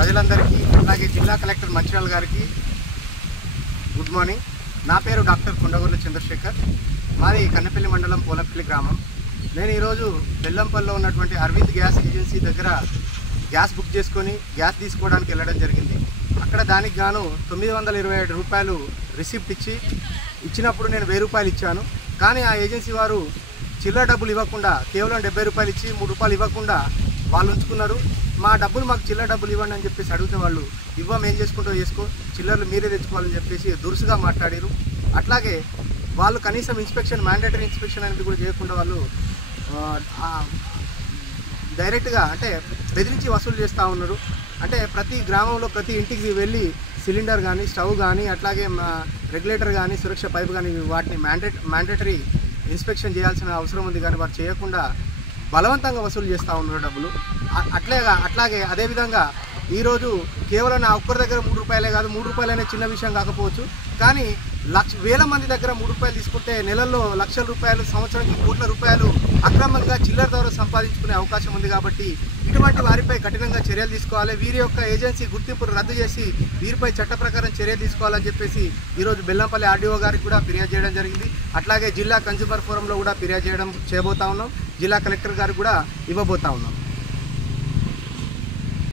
ప్రజలందరికీ అలాగే జిల్లా కలెక్టర్ మంచిర్యాల గారికి గుడ్ మార్నింగ్. నా పేరు డాక్టర్ కొండగూర్ల చంద్రశేఖర్. మాది కన్నపల్లి మండలం పోలపల్లి గ్రామం. నేను ఈరోజు బెల్లంపల్లిలో ఉన్నటువంటి అరవింద్ గ్యాస్ ఏజెన్సీ దగ్గర గ్యాస్ బుక్ చేసుకొని గ్యాస్ తీసుకోవడానికి వెళ్ళడం జరిగింది. అక్కడ దానికి గాను 927 రూపాయలు రిసిప్ట్ ఇచ్చినప్పుడు నేను 1000 రూపాయలు ఇచ్చాను. కానీ ఆ ఏజెన్సీ వారు చిల్లర డబ్బులు ఇవ్వకుండా కేవలం 70 రూపాయలు ఇచ్చి 3 రూపాయలు ఇవ్వకుండా వాళ్ళు ఉంచుకున్నారు. మా డబ్బులు మాకు చిల్లర డబ్బులు ఇవ్వండి అని చెప్పేసి అడిగితే వాళ్ళు ఇవ్వం, ఏం చేసుకుంటూ చేసుకో, చిల్లర్లు మీరే తెచ్చుకోవాలని చెప్పేసి దురుసుగా మాట్లాడారు. అట్లాగే వాళ్ళు కనీసం ఇన్స్పెక్షన్, మ్యాండేటరీ ఇన్స్పెక్షన్ అనేది కూడా చేయకుండా వాళ్ళు డైరెక్ట్గా అంటే బెదిరించి వసూలు చేస్తూ ఉన్నారు. అంటే ప్రతి గ్రామంలో ప్రతి ఇంటికి వెళ్ళి సిలిండర్ కానీ, స్టవ్ కానీ, అట్లాగే రెగ్యులేటర్ కానీ, సురక్ష పైపు కానీ వాటిని మ్యాండేటరీ ఇన్స్పెక్షన్ చేయాల్సిన అవసరం ఉంది. కానీ వారు చేయకుండా బలవంతంగా వసూలు చేస్తూ ఉన్నారు డబ్బులు. అట్లాగే అదేవిధంగా ఈరోజు కేవలం నా ఒక్కరి దగ్గర 3 రూపాయలే కాదు, 3 రూపాయలు అనే చిన్న విషయం కాకపోవచ్చు, కానీ వేల మంది దగ్గర 3 రూపాయలు తీసుకుంటే నెలల్లో లక్షల రూపాయలు, సంవత్సరానికి కోట్ల రూపాయలు అక్రమంగా చిల్లర ద్వారా సంపాదించుకునే అవకాశం ఉంది. కాబట్టి ఇటువంటి వారిపై కఠినంగా చర్యలు తీసుకోవాలి. వీరి యొక్క ఏజెన్సీ గుర్తింపును రద్దు చేసి వీరిపై చట్ట ప్రకారం చర్య తీసుకోవాలని చెప్పేసి ఈరోజు బెల్లంపల్లి ఆర్డీఓ గారికి కూడా ఫిర్యాదు చేయడం జరిగింది. అట్లాగే జిల్లా కన్జ్యూమర్ ఫోరంలో కూడా ఫిర్యాదు చేయబోతా ఉన్నాం. జిల్లా కలెక్టర్ గారికి కూడా ఇవ్వబోతా ఉన్నాం.